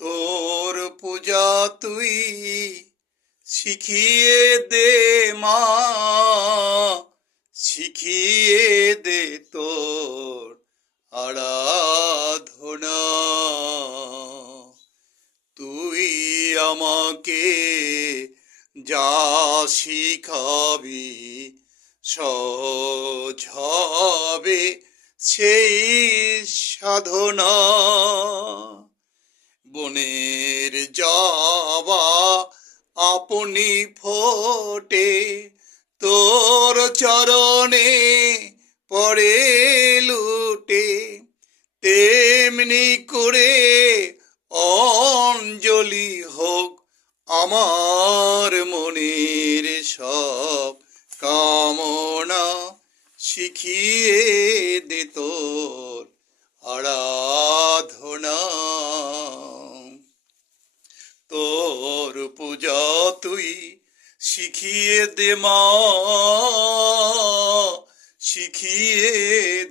তোর পূজা তুই শিখিয়ে দে মা, শিখিয়ে দে তোর আরাধনা। তুই আমাকে যা শিখাবি সহজ হবে সেই সাধনা। বনের জবা আপনি ফোটে তোর চরণে পড়ে লুটে, তেমনি করে অঞ্জলি হোক আমার মনের সব কামনা। শিখিয়ে দে তোর আরাধনা। তোর পূজা তুই শিখিয়ে দে মা, শিখিয়ে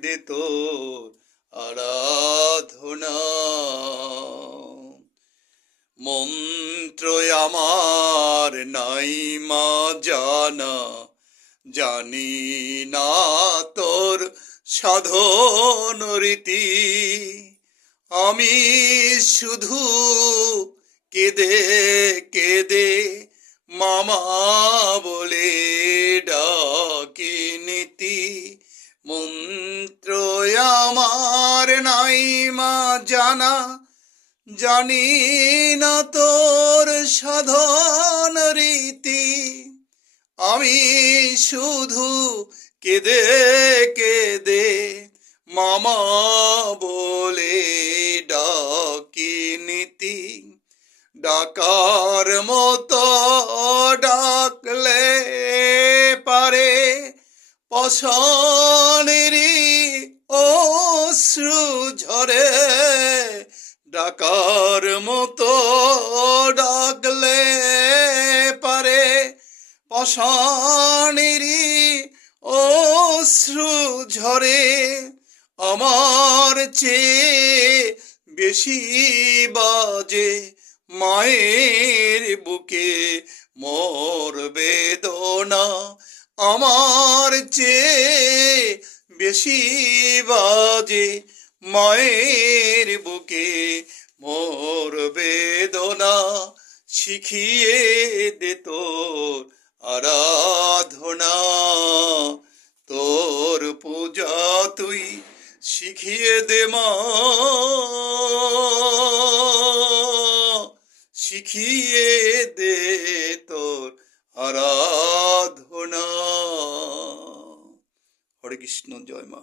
দে তোর আরাধনা। মন্ত্র আমার নাই মা জানা, জানি না তোর সাধন রীতি। আমি শুধু কেঁদে কেঁদে মামা বলে ডাকি নীতি। মন্ত্র আমার নাই মা জানা, জানি না তোর সাধন রীতি। আমি শুধু কেঁদে কেঁদে মামা বলে ডাকি নীতি। ডাকার মতো ডাকলে পারে পাষাণেরই অশ্রু ঝরে। ডাকার মতো ডাকলে পারে পাষাণেরই অশ্রু ঝরে। আমার চেয়ে বেশি বাজে মায়ের বুকে মোর বেদনা। আমার চেয়ে বেশি বাজে মায়ের বুকে মোর বেদনা। শিখিয়ে দে তোর আরাধনা। তোর পূজা তুই শিখিয়ে দে মা, শিখিয়ে দে তোর আরাধনা। হরে কৃষ্ণ, জয় মা।